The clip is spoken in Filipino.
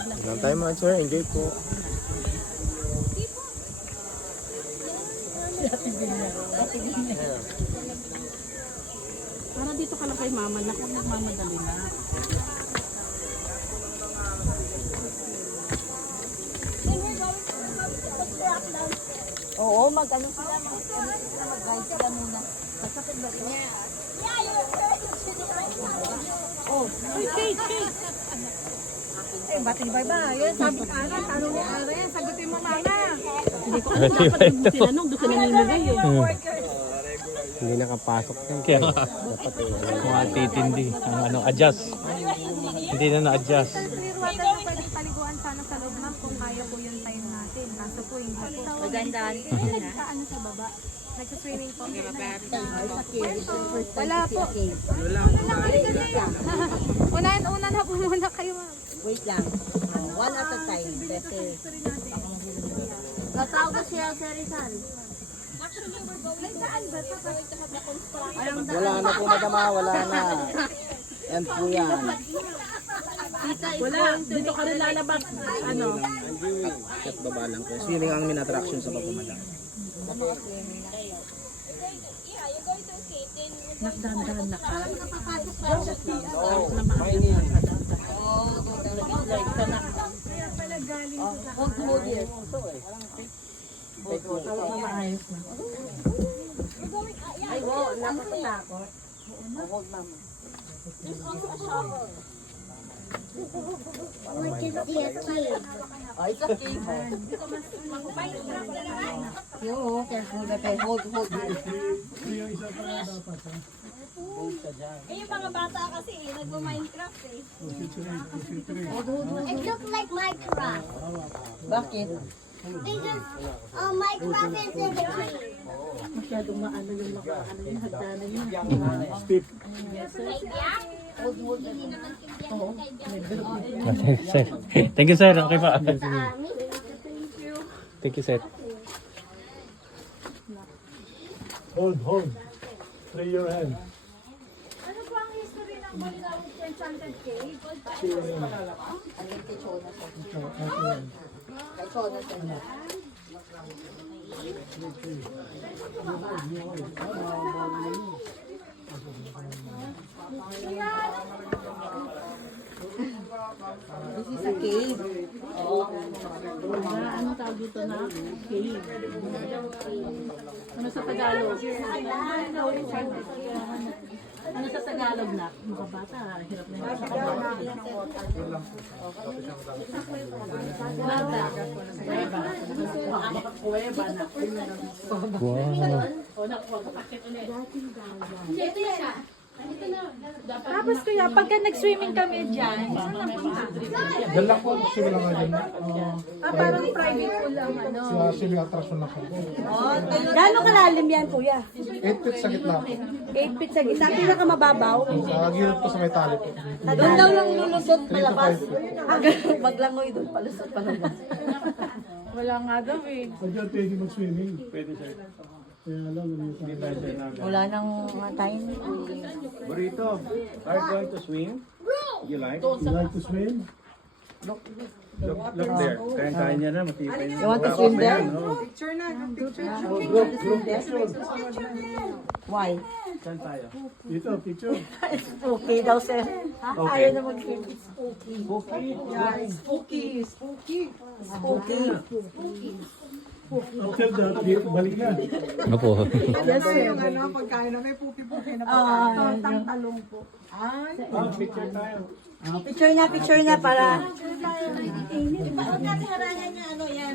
Ilang tayo mga sir, enjoy po. Para dito ka lang kay mama na kung nagmamadali na. Oo, mag-ano sila, mag-guide sila muna. Masakit ba niya? Oh, Kate. Eh, bati ni Bye. Yan, sabi ka na, tanong ni Are, sagutin mo mama. Hindi ko alam dapat yung tinanong, doon ka nanginigay eh. Hindi nakapasok yan. Kaya nga, Dapat eh. mga titindi. Ang adjust. Hindi na na-adjust. Water na pwedeng paliguan sana sa loob ma'am kung kaya po yung time natin. Kaso po hindi po. Magandaan po na. Sa ano sa baba? Nagsa-swimming po. Wala po. Una na po muna kayo ma'am. Wait lang. One at a time. Kasi Natawag ko siya sa Rizal. Wala na po madama, wala na. Yan po yan. Wala, dito ka rin lalabas. Ano? At baba lang po. Swimming ang main attraction sa baba madam. Nakdandahan na ka. hold here. Ay, wow, nakakatakot. Hold mama. Oh, it's okay. Yo, careful. Hold here. Eh, yung mga bata kasi nagmo-Minecraft eh. It looks like Minecraft. Bakit? They just, Minecraft is in the tree. Masyadong maano yung mga ano yung hagdanan niya. Sir. Thank you, sir. Okay pa. Thank you, sir. Hold. Free your hand. Ano po ang history ng Baligaw Enchanted Cave? This is a cave. Anong tawag dito na? Cave. Ano sa Tagalog? Ano sa Tagalog na? Mga bata, hirap na yun sa Tagalog. Bata. Kuweba na. Wow. O, nakuha ko pakit ulit. Tapos kuya, pagka nag-swimming kami dyan, saan lang punta? Yan lang po, sila lang ngayon. Parang private pool lang ano. Sila attraction na po. Gano'ng kalalim yan kuya? 8 feet sa gitna. 8 feet sa gitna, pinakamamabaw. Sa gilid po sa may tali po. Doon daw lang lulusot 3 to palabas. 5 feet. Maglangoy doon, palusot palabas. Wala nga daw eh. Diyan pwede mag-swimming. Pwede siya. Kaya alam, hindi tayo Wala nang time. Burrito, are you going to swim? You like? You like to swim? Look there. Kaya niya na, matibay na. You want to swim there? Why? Saan tayo? Dito, picture. Okay daw, sir. Ayaw na mag-swim. It's spooky. Okay. Spooky. After that, balik na. Opo. Yes, sir. Yung pagkain na may puki-puki na pagkain. Talong po. Picture tayo. Picture na para... Ipaot natin harangan niya ano yan.